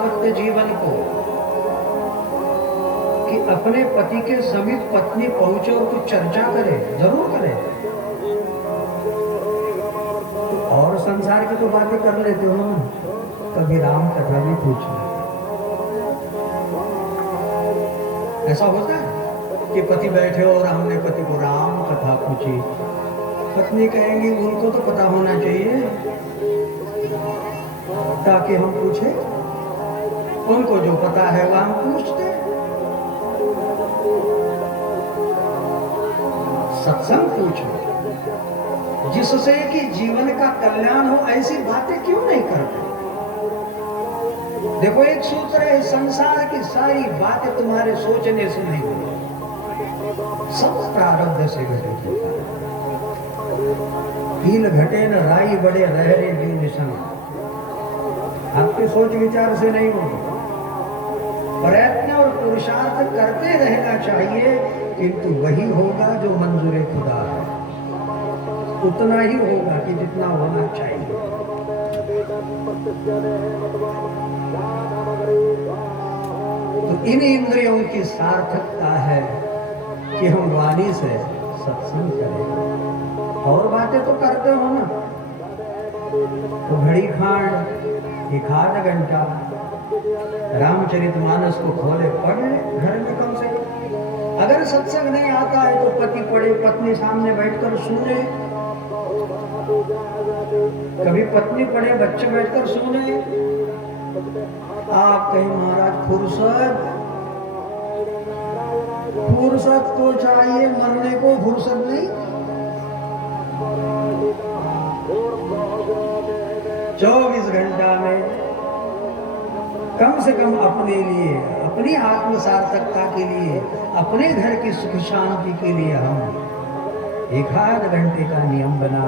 दाम्पत्य जीवन को कि अपने पति के समीप पत्नी पहुंचे और कुछ चर्चा करे, जरूर करे। तो और संसार की तो बातें कर लेते हो ना, कभी राम कथा भी पूछ ले। ऐसा होता है कि पति बैठे और हमने पति को राम कथा पूछी, पत्नी कहेंगी उनको तो पता होना चाहिए ताकि हम पूछे, उनको जो पता है वह हम पूछते। सत्संग पूछो जिससे कि जीवन का कल्याण हो, ऐसी बातें क्यों नहीं करते? देखो एक सूत्र है, संसार की सारी बातें तुम्हारे सोचने से नहीं होती, सब प्रारब्ध से घटित होता है। कील घटे न राई बड़े रहरे दीन संग, आपके सोच विचार से नहीं होगी। प्रयत्न और पुरुषार्थ करते रहना चाहिए, किंतु वही होगा जो मंजूर खुदा है, उतना ही होगा कि जितना होना चाहिए। तो इन इंद्रियों की सार्थकता है कि हम वाणी से सत्संग करें। और बातें तो करते हो ना, तो घड़ी खांड एक आध घंटा रामचरितमानस को खोले पढ़ ले घर में कम से कम। अगर सत्संग नहीं आता है तो पति पढ़े, पत्नी सामने बैठकर सुने, कभी पत्नी पढ़े बच्चे बैठकर सुने। आप कहीं महाराज फुर्सत तो चाहिए, मरने को फुर्सत नहीं। 24 घंटा में कम से कम अपने लिए, अपनी आत्म सार्थकता के लिए, अपने घर की सुख शांति के लिए हम 1 घंटे का नियम बना,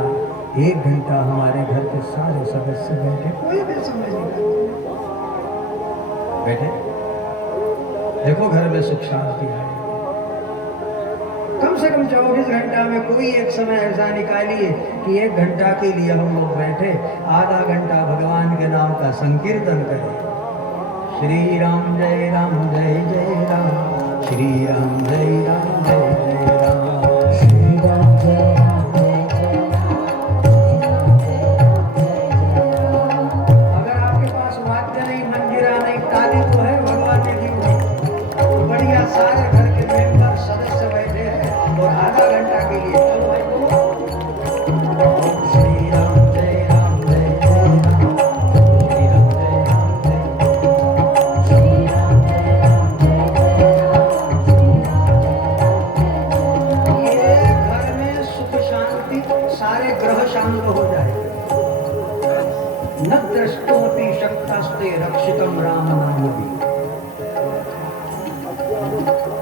1 घंटा हमारे घर के सारे सदस्य बैठे, कोई भी समझ नहीं बैठे, देखो घर में सुख शांति है। कम से कम 24 घंटा में कोई एक समय ऐसा निकालिए कि 1 घंटा के लिए हम लोग बैठे, आधा घंटा भगवान के नाम का संकीर्तन करें। श्री राम जय राम जय जय राम, श्री राम जय राम जय जय राम, श्री राम जय राम जय जय राम। अगर आपके पास वाद्य नहीं, मंजीरा नहीं, ताली तो है, भगवान ने दी हुई, बढ़िया सारे घर के मेंबर सदस्य बैठे हैं और आधा घंटा के लिए चलो भाई बोलो श्री राम जय राम जय जय राम, श्री राम जय राम जय। ये घर में सुख शांति, सारे ग्रह शांत हो जाए। न द्रष्टुमपि शक्तास्ते रक्षितम राम नामोऽपि,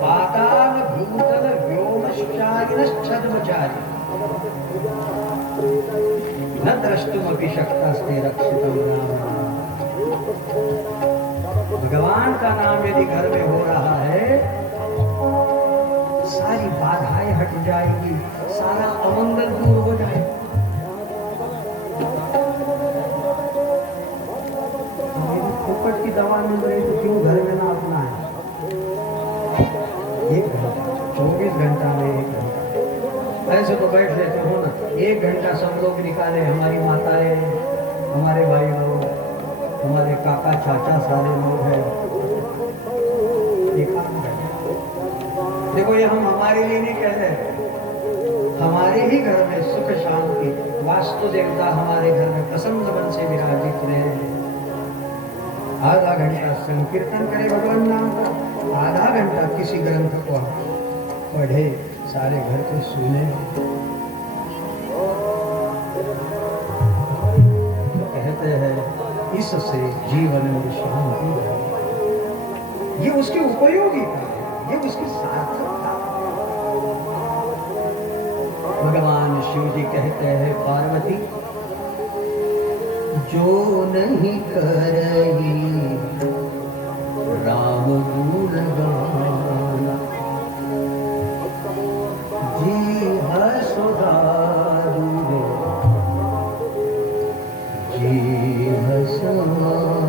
पाताल भूतल व्योमश्चारिणश्छद्मचारि, न द्रष्टुमपि शक्तास्ते रक्षितम राम नामोऽपि। भगवान का नाम यदि घर में हो रहा है, सारी बाधाएं हट जाएगी, सारा अमंगल दूर हो जाएगा। फोकट की दवा मिल रही तो क्यों घर में ना अपना है? 1 घंटा, 24 घंटा में 1 घंटा ऐसे तो बैठ लेते हो ना। 1 घंटा सब लोग निकाले, हमारी माताएं, हमारे भाई लोग, हमारे काका चाचा सारे लोग हैं। देखो ये हम हमारे लिए नहीं कह रहे, हमारे ही घर में सुख शांति, वास्तु देवता हमारे घर में प्रसन्न मन से विराजित रहे। आधा घंटा संकीर्तन करे भगवान नाम का, आधा घंटा किसी ग्रंथ को पढ़े, सारे घर के सुने। कहते हैं इससे जीवन में शांति है। ये उसकी उपयोगिता है, ये उसकी सार्थकता। भगवान शिव जी कहते हैं पार्वती जो नहीं करही राम गुण गान, जी हसुधारू जी हसमान।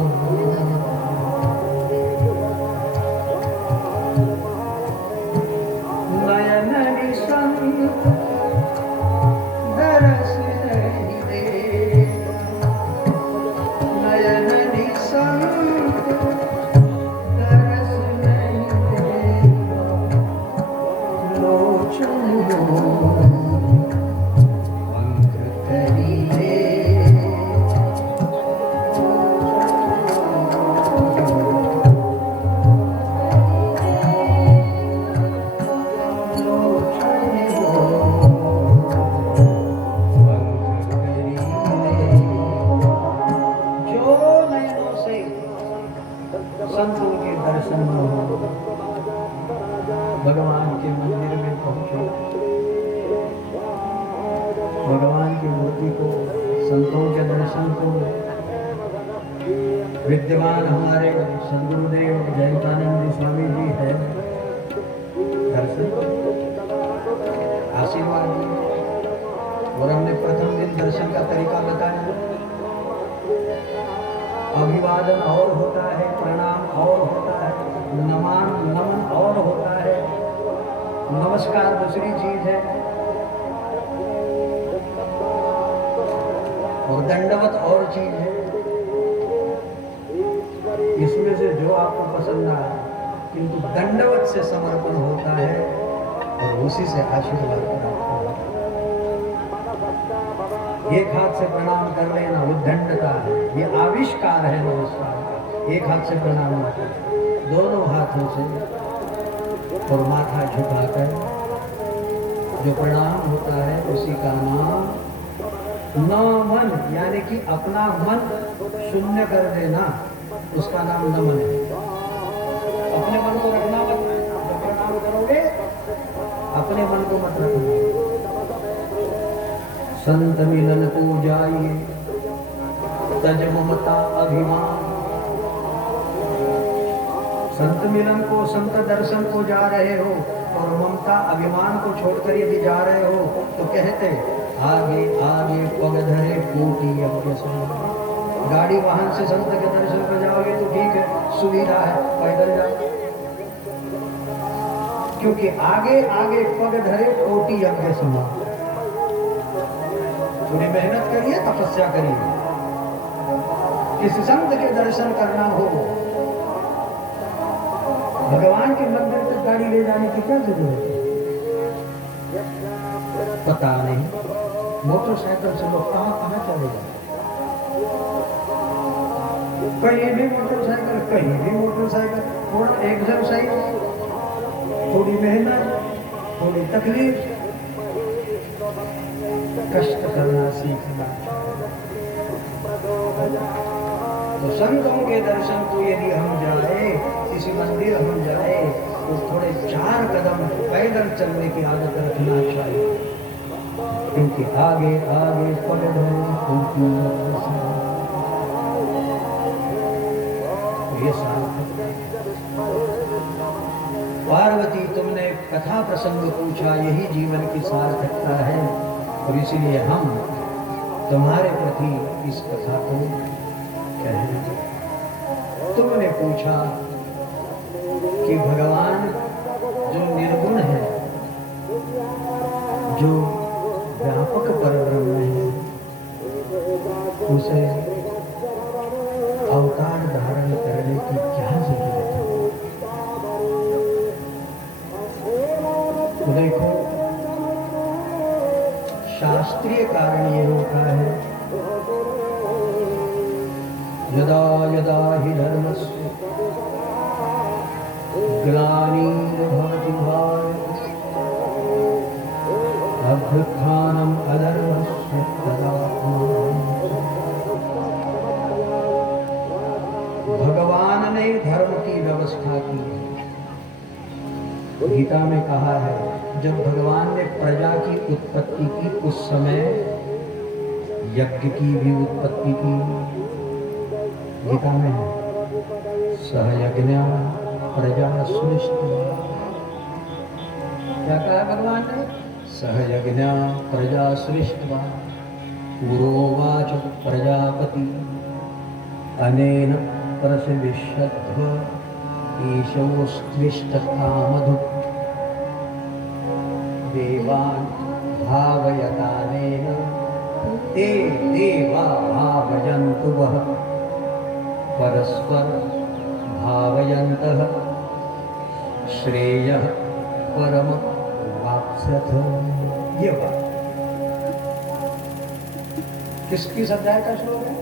संतों के दर्शन हो, भगवान के मंदिर में पहुंचो, भगवान की मूर्ति को, संतों के दर्शन को। विद्यमान हमारे सदगुरुदेव जयंतानंद स्वामी जी है, दर्शन आशीर्वाद दिए। और हमने प्रथम दिन दर्शन का तरीका बताया। अभिवादन और होता है, प्रणाम और होता है, नमन और होता है, नमस्कार दूसरी चीज है, और दंडवत और चीज है। इसमें से जो आपको पसंद आए, किंतु दंडवत से समर्पण होता है और उसी से आशीर्वाद प्राप्त होता है। एक हाथ से प्रणाम कर लेना वो दंडता है, ये आविष्कार है नमस्कार का। एक हाथ से प्रणाम न करें, दोनों हाथों से और माथा झुकाकर जो प्रणाम होता है उसी का नाम नमन, यानी कि अपना मन शून्य कर देना, उसका नाम नमन है। अपने मन को रखना मत, जब प्रणाम करोगे अपने मन को मत रखना। संत मिलन को जाइए तज ममता अभिमान। संत मिलन को, संत दर्शन को जा रहे हो और ममता अभिमान को छोड़कर यदि जा रहे हो तो कहते आगे आगे पग धरे कोटि यज्ञ समान। गाड़ी वाहन से संत के दर्शन पर जाओगे तो ठीक है, सुविधा है, पैदल जाओ, क्योंकि आगे आगे पग धरे कोटि यज्ञ समान। थोड़ी मेहनत करिए, तपस्या करिए। किस संत के दर्शन करना हो, भगवान के मंदिर तक गाड़ी ले जाने की क्या जरूरत है? पता नहीं मोटरसाइकिल से लोग कहां कहां चले जाते, कहीं भी मोटरसाइकिल, कहीं भी मोटरसाइकिल। थोड़ा एक्सरसाइज, थोड़ी मेहनत, थोड़ी तकलीफ, कष्ट करना सीखना। तो संतों के दर्शन को यदि हम जाए, किसी मंदिर हम जाए, तो थोड़े 4 कदम पैदल चलने की आदत रखना चाहिए, क्योंकि आगे आगे पग धरे कोटि यज्ञ समान। ये सार्थक। पार्वती, तुमने कथा प्रसंग पूछा, यही जीवन की सार्थकता है, और इसलिए हम तुम्हारे प्रति इस कथा को कह रहे हैं। तुमने पूछा कि भगवान जो निर्गुण है, जो व्यापक परब्रह्म है, उसे अवतार धारण करने की क्या जरूरत है? तो देखो, शास्त्रीय कारण ये होता है, यदा यदा हि धर्मस्य ग्लानिर्भवति भारत अभ्युत्थानम् अधर्मस्य तदात्मानं। भगवान ने धर्म की व्यवस्था की है। गीता में कहा है, जब भगवान ने प्रजा की उत्पत्ति की उस समय यज्ञ की भी उत्पत्ति की। गीता में है, सहयज्ञ प्रजा सृष्टि। क्या कहा भगवान ने? सहयज्ञ प्रजा सृष्टि। पुरोवाच प्रजापति अनेन प्रसविष्यध्व ईशोस्त्विष्टकामधु देवान् भावयतानेन ते देवा भावयन्तु वः परस्पर भावयन्तः श्रेयः परम वाप्स्यथ। ये बात किस अध्याय का श्लोक है?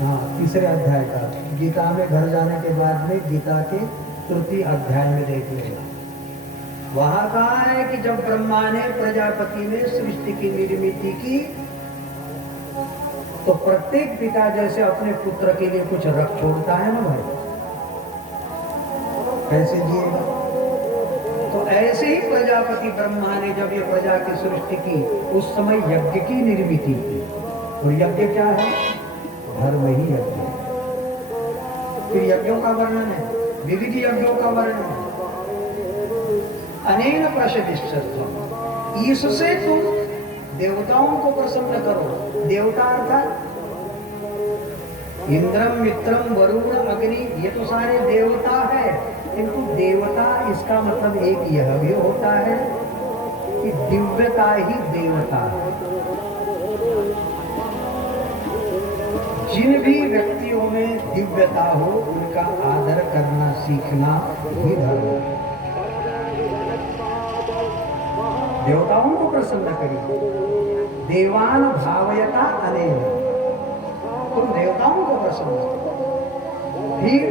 हाँ, तीसरे अध्याय का। गीता में घर जाने के बाद में गीता के तृतीय अध्याय में देख लेना। वहां कहा है कि जब ब्रह्मा ने प्रजापति ने सृष्टि की निर्मिति की, तो प्रत्येक पिता जैसे अपने पुत्र के लिए कुछ रख छोड़ता है ना भाई, कैसे जिएगा। तो ऐसे ही प्रजापति ब्रह्मा ने जब ये प्रजा की सृष्टि की उस समय यज्ञ की निर्मित की। और यज्ञ क्या है? धर्म ही यज्ञ है। फिर यज्ञों का वर्णन है, विविध यज्ञों का वर्णन है। अनेन प्रशदिष्टत्वम्, इससे तुम देवताओं को प्रसन्न करो। देवता अर्थात इंद्रम, मित्रम, वरुण, अग्नि, ये तो सारे देवता है। किंतु देवता इसका मतलब एक यह भी होता है कि दिव्यता ही देवता है। जिन भी व्यक्तियों में दिव्यता हो उनका आदर करना सीखना ही धर्म है। देवताओं को प्रसन्न करिए। देवान भावयता अनेन, तुम देवताओं को प्रसन्न करो, फिर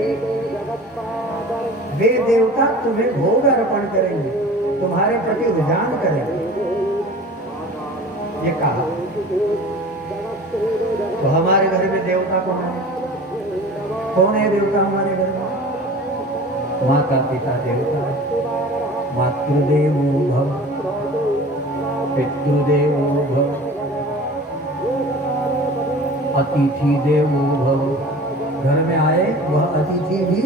वे देवता तुम्हें भोग अर्पण करेंगे, तुम्हारे प्रति रुझान करेंगे। ये कहा। तो हमारे घर में देवता कौन है? कौन है देवता हमारे घर में? माता पिता देवता है। मातृदेवो भव, पितृदेवो भव, अतिथि देवो भव। घर में आए वह अतिथि भी।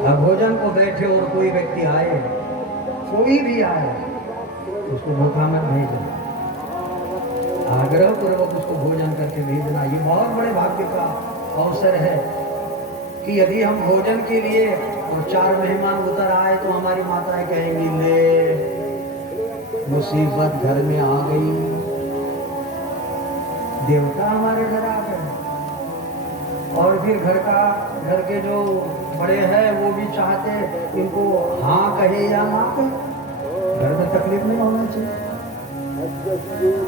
अब भोजन को बैठे और कोई व्यक्ति आए, कोई भी आए, उसको धोखा मत भेजना, आग्रह पूर्वक उसको भोजन करके भेजना। ये बहुत बड़े भाग्य का अवसर है कि यदि हम भोजन के लिए और 4 मेहमान उतर आए तो हमारी माताएं कहेंगी, ले मुसीबत घर में आ गई, देवता हमारे घर आ गए। और फिर घर के जो बड़े हैं वो भी चाहते इनको हाँ कहे या ना कहे, घर में तकलीफ नहीं होना चाहिए।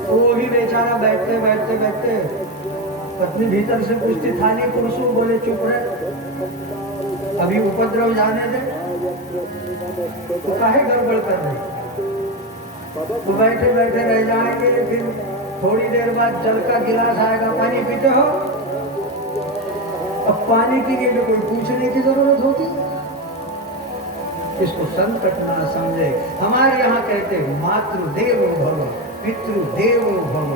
तो वो भी बेचारा बैठते पत्नी भीतर से पूछती, थाली पुरुषों, बोले चुप रहे, अभी उपद्रव जाने दे, तो काहे गड़बड़ कर रही। तो बैठे रह जाएंगे, फिर थोड़ी देर बाद जल का गिलास आएगा, पानी पीते हो। अब पानी के लिए भी कोई पूछने की जरूरत होती? इसको संकट ना समझे। हमारे यहाँ कहते हैं मातृदेवो भव, पितृदेवो भव,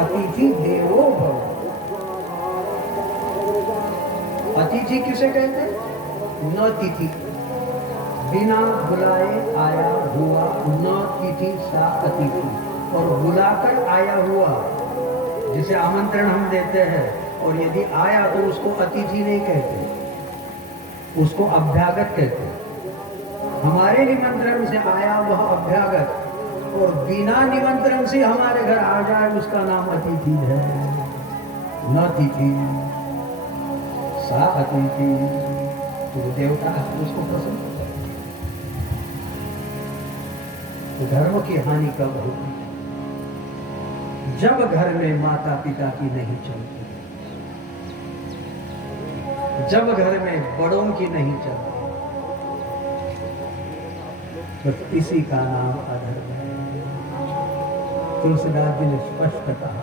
अतिथि देवो भव। अतिथि किसे कहते हैं? न तिथि, बिना बुलाए आया हुआ, न तिथि सा अतिथि। और बुलाकर आया हुआ, जिसे आमंत्रण हम देते हैं, और यदि आया तो उसको अतिथि नहीं कहते, उसको अभ्यागत कहते। हमारे निमंत्रण से आया वह अभ्यागत, और बिना निमंत्रण से हमारे घर आ जाए उसका नाम अतिथि है। न तिथि सा अतिथि, तो देवता है, उसको पसंद। तो धर्म की हानि कब होती? जब घर में माता पिता की नहीं चलती, जब घर में बड़ों की नहीं चलती, तो इसी का नाम अधर्म है। तुलसीदास जी ने स्पष्ट कहा,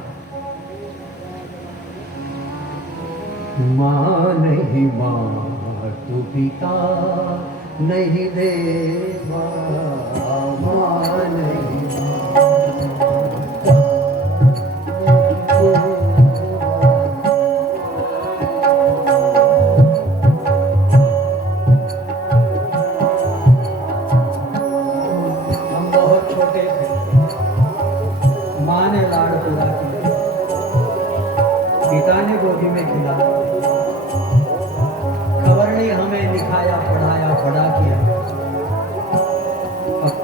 मां नहीं मातु पिता नहीं देवा, मां नहीं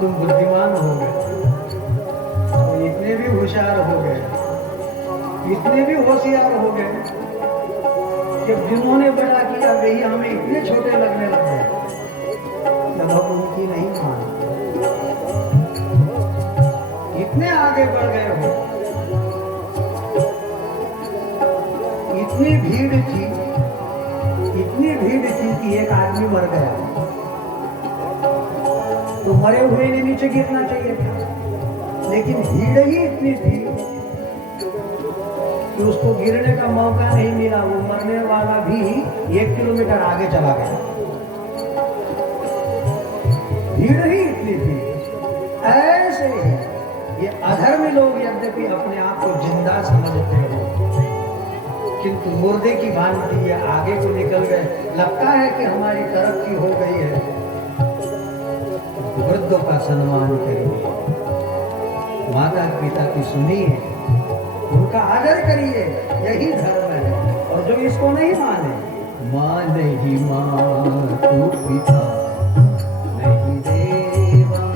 तुम बुद्धिमान हो गए, तो इतने भी होशियार हो गए, इतने भी होशियार हो गए कि जिन्होंने बड़ा किया वही हमें इतने छोटे लगने लग गए जब हम उनकी नहीं मानते। इतने आगे बढ़ गए हो, इतनी भीड़ थी कि एक आदमी मर गया, तो मरे हुए ने नीचे गिरना चाहिए था, लेकिन भीड़ ही इतनी थी कि उसको गिरने का मौका नहीं मिला, वो मरने वाला भी 1 किलोमीटर आगे चला गया। भीड़ ही इतनी थी। ऐसे ही ये अधर्मी लोग यद्यपि अपने आप को जिंदा समझते हो, किंतु मुर्दे की भांति ये आगे को निकल गए। लगता है कि हमारी तरक्की हो गई है। वृद्धों का सम्मान करिए, माता पिता की सुनिए, उनका आदर करिए, यही धर्म है। और जो इसको नहीं माने, माने ही मातु पिता नहीं देवा,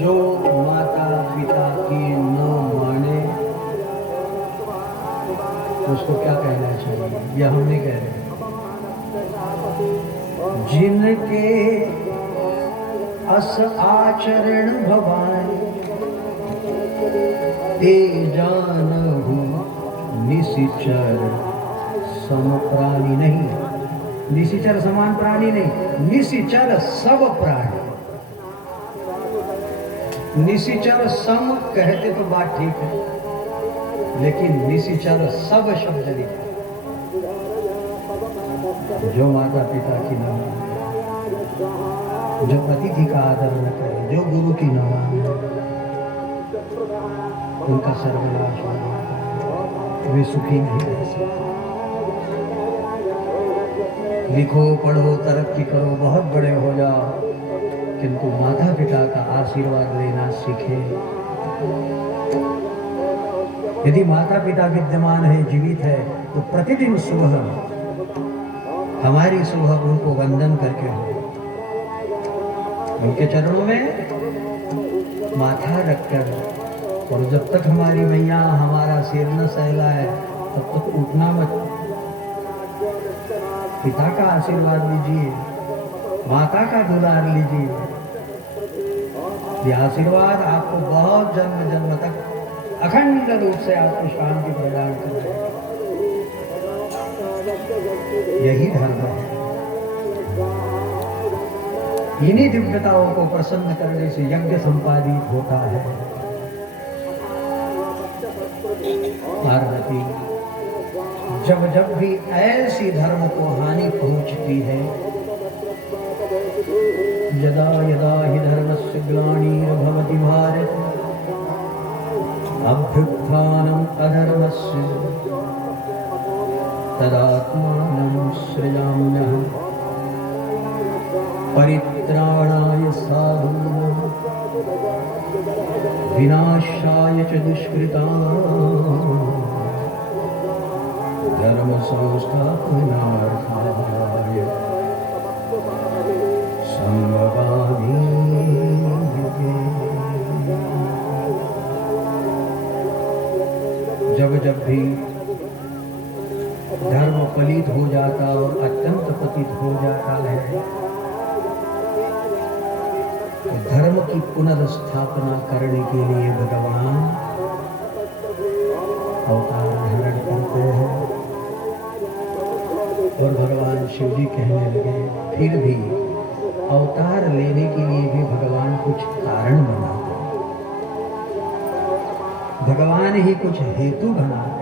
जो माता पिता की न माने उसको क्या कहना चाहिए, यह हम नहीं कह रहे। जिनके अस आचरण भवानी ते जानहु निशिचर सम प्राणी नहीं, निशिचर समान प्राणी नहीं, निशिचर सब प्राणी। निशिचर सम कहते तो बात ठीक है, लेकिन निशिचर सब शब्द लिखा। जो माता पिता की न माने, जो अतिथि का आदर न करे, जो गुरु की न माने, उनका सर्वनाश होगा, वे सुखी नहीं रह सकते। लिखो पढ़ो तरक्की करो, बहुत बड़े हो जाओ, किंतु माता पिता का आशीर्वाद लेना सीखे। यदि माता पिता विद्यमान है, जीवित है, तो प्रतिदिन सुबह हमारी सुबह उनको वंदन करके हो, उनके चरणों में माथा रखकर, और जब तक हमारी मैया हमारा सिर न सहलाए तब तक उठना मत। पिता का आशीर्वाद लीजिए, माता का दुलार लीजिए। यह आशीर्वाद आपको बहुत जन्म जन्म तक अखंड रूप से आपको शांति प्रदान करेगा। यही धर्म है। इन्हीं दिव्यताओं को प्रसन्न करने से यज्ञ संपादित होता है। पार्वती, जब जब भी ऐसी धर्म को हानि पहुंचती है, यदा यदा हि धर्मस्य ग्लानिर्भवति भारत अभ्युत्थानम् अधर्मस्य तदात्मानं सृजाम्यहम् परित्राणाय साधूनां विनाशाय च दुष्कृतां धर्म संस्थापनार्थाय संभवामि युगे। जब जब भी धर्म पलित हो जाता और अत्यंत पतित हो जाता है, तो धर्म की पुनर्स्थापना करने के लिए भगवान अवतार धारण करते हैं। और भगवान शिव जी कहने लगे, फिर भी अवतार लेने के लिए भी भगवान कुछ कारण बनाते हैं, भगवान ही कुछ हेतु बनाते हैं।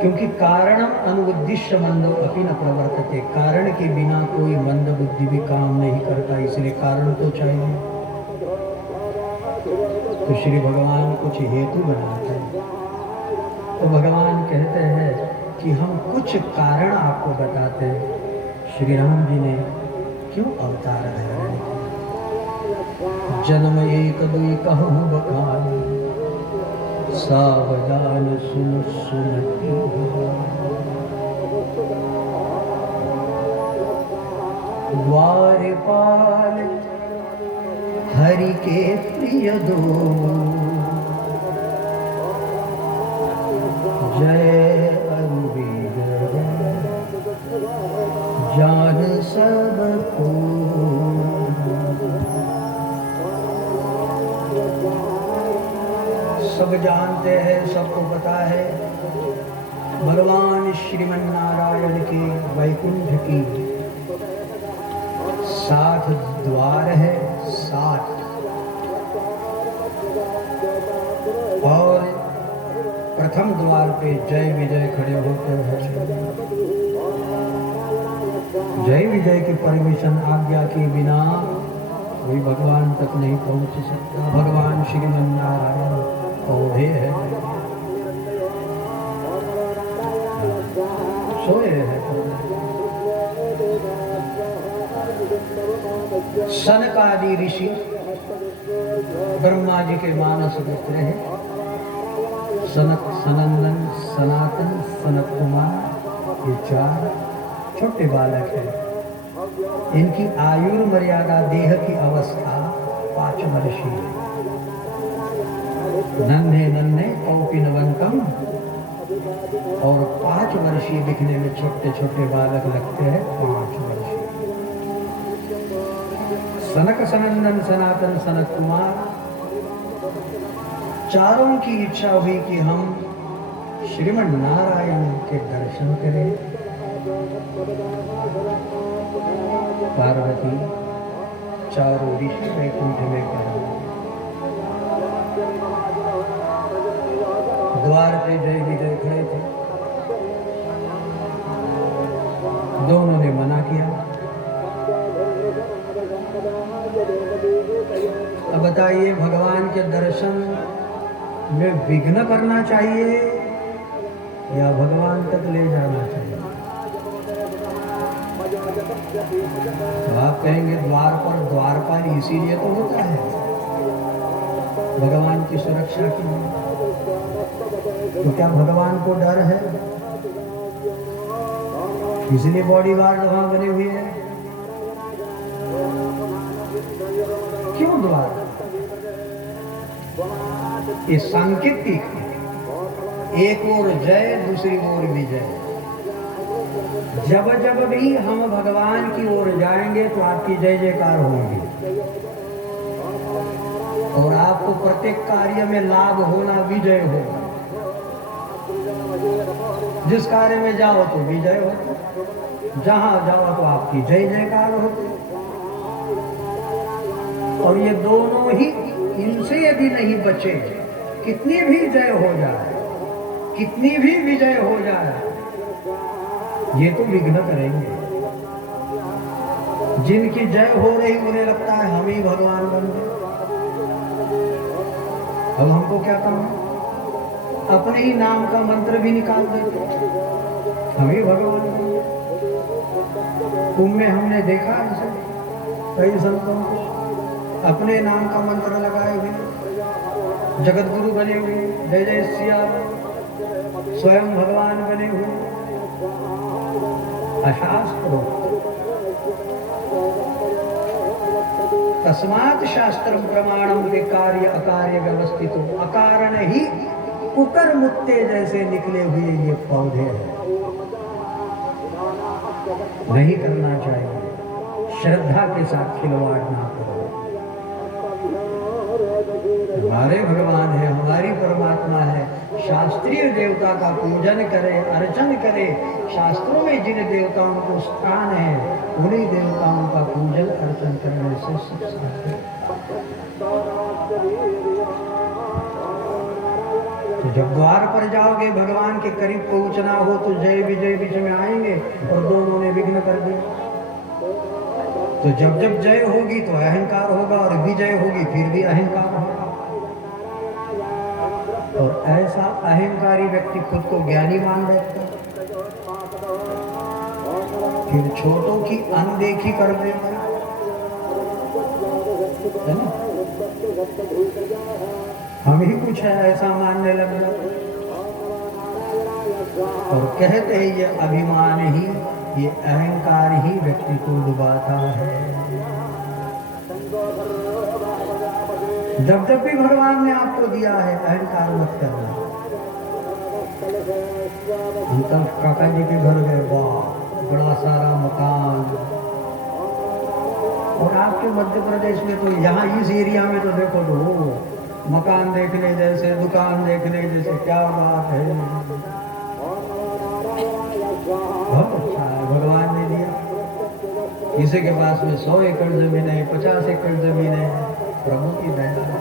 क्योंकि कारणम अनुद्दिश्य मंदो अपि न प्रवर्तते, कारण के बिना कोई मंद बुद्धि भी काम नहीं करता, इसलिए कारण तो चाहिए। तो श्री भगवान कुछ हेतु बनाते हैं। तो भगवान कहते हैं कि हम कुछ कारण आपको बताते हैं। श्री राम जी ने क्यों अवतार धारण किया? जन्म एक दुई कहूँ बखानी, सावधान सुन सुनती द्वारपाल हरि के प्रिय दो, जय अरुवीर जान सबको। सब जानते हैं, सबको पता है, भगवान श्रीमन नारायण के वैकुंठ की 7 द्वार है, 7। और प्रथम द्वार पे जय विजय खड़े होते हैं। जय विजय की परमिशन आज्ञा के बिना कोई भगवान तक नहीं पहुंच सकता। भगवान श्रीमन नारायण औधे है, सोए है। सनक आदि ऋषि ब्रह्मा जी के मानस पुत्र हैं। सनक, सनंदन, सनातन, सनत कुमार, ये 4 छोटे बालक हैं। इनकी आयु मर्यादा, देह की अवस्था 5 वर्षीय है। नन्हे नन्हे कौपिनवंतम, और 5 वर्षीय दिखने में छोटे छोटे बालक लगते हैं। 5 वर्षीय सनक, सनंदन, सनातन, सनत कुमार, चारों की इच्छा हुई कि हम श्रीमन नारायण के दर्शन करें। पार्वती, चारों ऋषि वैकुंठ में गए। द्वार पे जय विजय खड़े थे। दोनों ने मना किया। अब बताइए, भगवान के दर्शन में विघ्न करना चाहिए या भगवान तक ले जाना चाहिए? तो आप कहेंगे द्वारपाल इसीलिए तो होता है, भगवान की सुरक्षा के लिए। तो क्या भगवान को डर है इसलिए बॉडीगार्ड वहां बने हुए हैं? क्यों द्वार? ये सांकेतिक है, एक ओर जय, दूसरी ओर विजय। जब जब भी हम भगवान की ओर जाएंगे तो आपकी जय जयकार होगी, और आपको प्रत्येक कार्य में लाभ होना, विजय होगा। जिस कार्य में जाओ तो विजय हो, जहां जाओ तो आपकी जय जयकार होती। और ये दोनों ही, इनसे यदि नहीं बचे, कितनी भी जय हो जाए, कितनी भी विजय हो जाए, ये तो विघ्न करेंगे। जिनकी जय हो रही उन्हें लगता है हम ही भगवान बन गए। अब हमको क्या करना, अपने ही नाम का मंत्र भी निकाल देते, हम ही भगवान बन गए। कुंभ में हमने देखा ऐसे कई संतों को अपने नाम का मंत्र लगाए हुए जगत गुरु बने हुए, जय जय सिया, स्वयं भगवान बने हुए। अशास्त्रों तस्मात् शास्त्रम प्रमाणम के कार्य अकार्य व्यवस्थित, अकारण ही कुकर मुत्ते जैसे निकले हुए ये पौधे हैं, नहीं करना चाहिए। श्रद्धा के साथ खिलवाड़ ना करो। हमारे भगवान है, हमारी परमात्मा है, शास्त्रीय देवता का पूजन करे, अर्चन करे। शास्त्रों में जिन देवताओं को स्थान है उन्हीं देवताओं का पूजन अर्चन करने से शिक्षा है। तो जब द्वार पर जाओगे, भगवान के करीब पहुंचना हो तो जय विजय बीच में आएंगे और दोनों ने विघ्न कर दिया। तो जब जब जय होगी तो अहंकार होगा और विजय होगी फिर भी अहंकार होगा। और ऐसा अहंकारी व्यक्ति खुद को ज्ञानी मान बैठता है, फिर छोटों की अनदेखी कर देता है ना। हम ही कुछ है ऐसा मानने लग जाते और कहते हैं ये अभिमान ही, ये अहंकार ही व्यक्ति को डुबाता है। जब जब भी भगवान ने आपको दिया है अहंकार मत करना। हम तब काका जी के घर गए, वाह बड़ा सारा मकान। और आपके मध्य प्रदेश में तो यहाँ इस एरिया में तो देखो तो मकान देखने जैसे, दुकान देखने जैसे, क्या बात है। बहुत अच्छा है, भगवान ने दिया। किसी के पास में 100 एकड़ जमीन है, 50 एकड़ जमीन है, प्रभु की दया है।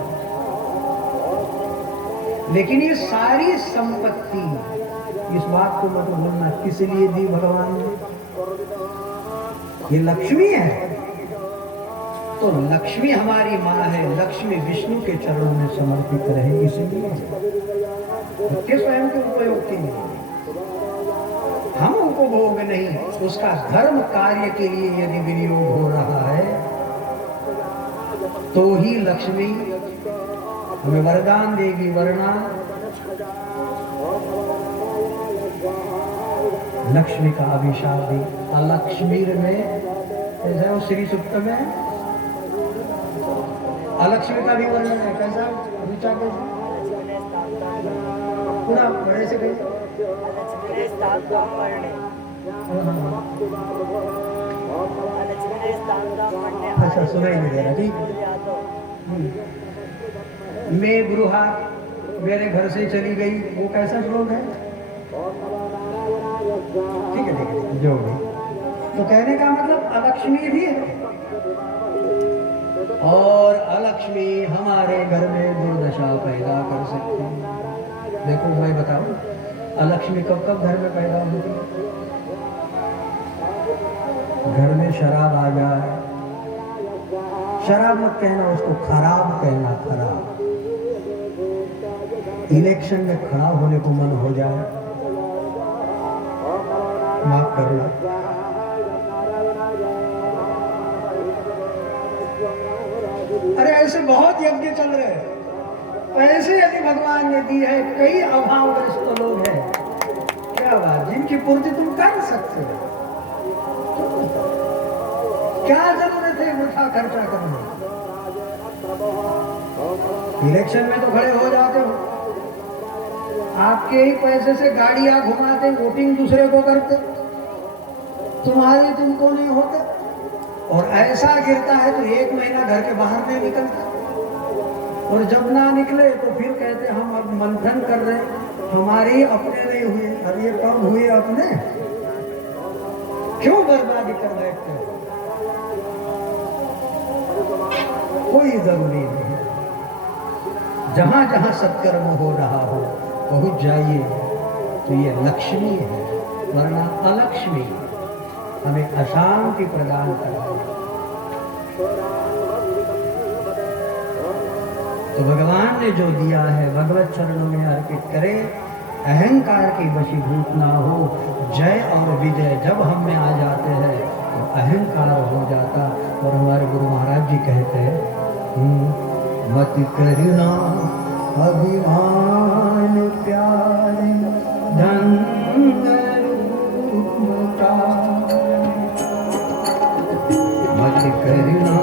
लेकिन ये सारी संपत्ति, इस बात को मत भूलना, किस लिए दी भगवान ने? ये लक्ष्मी है, तो लक्ष्मी हमारी माँ है। लक्ष्मी विष्णु के चरणों में समर्पित रहे, इसलिए उसके स्वयं के उपयोग के लिए, हम उपभोग नहीं, उसका धर्म कार्य के लिए यदि विनियोग हो रहा है तो ही लक्ष्मी हमें वरदान देगी। वरना लक्ष्मी का अभिशाप दी। अलक्ष्मीर में ऐसा वो श्री सूक्त में अलक्ष्मी का भी वर्णन है। कैसा ऋचा कैसा पूरा बड़े से कैसे अच्छा सुनाई नहीं दे रहा। ठीक, मैं गृहा मेरे घर से चली गई, वो कैसा श्लोक है? ठीक है जो भी। तो कहने का मतलब अलक्ष्मी भी है, और अलक्ष्मी हमारे घर में दुर्दशा पैदा कर सकती है। देखो मैं बताऊं, अलक्ष्मी कब कब घर में पैदा होती है? घर में शराब आ जाए, शराब मत कहना उसको, खराब कहना, खराब। इलेक्शन में खड़ा होने को मन हो जाए, माफ कर लो। अरे ऐसे बहुत यज्ञ चल रहे हैं, पैसे यदि भगवान ने दी है, कई अभावग्रस्त लोग हैं, क्या बात, जिनकी पूर्ति तुम कर सकते हो। क्या जरूरत है वृथा खर्चा करने? इलेक्शन में तो खड़े हो जाते हो, आपके ही पैसे से गाड़ियां घुमाते, वोटिंग दूसरे को करते, तुम्हारी तुमको नहीं होते। और ऐसा गिरता है तो 1 महीना घर के बाहर नहीं निकलता, और जब ना निकले तो फिर कहते हम अब मंथन कर रहे हैं, हमारे अपने नहीं हुए। अब ये कब हुए अपने? क्यों बर्बादी कर बैठते हो? कोई जरूरी नहीं। जहां जहां सत्कर्म हो रहा हो पहुंच जाइए तो ये लक्ष्मी है, वरना अलक्ष्मी हमें अशांति प्रदान करती है। तो भगवान ने जो दिया है भगवत चरणों में अर्पित करें, अहंकार की वशीभूत ना हो। जय और विजय जब हम में आ जाते हैं तो अहंकार हो जाता। और हमारे गुरु महाराज जी कहते हैं मत करना अभिमान प्यारे धन रूप का, मत करना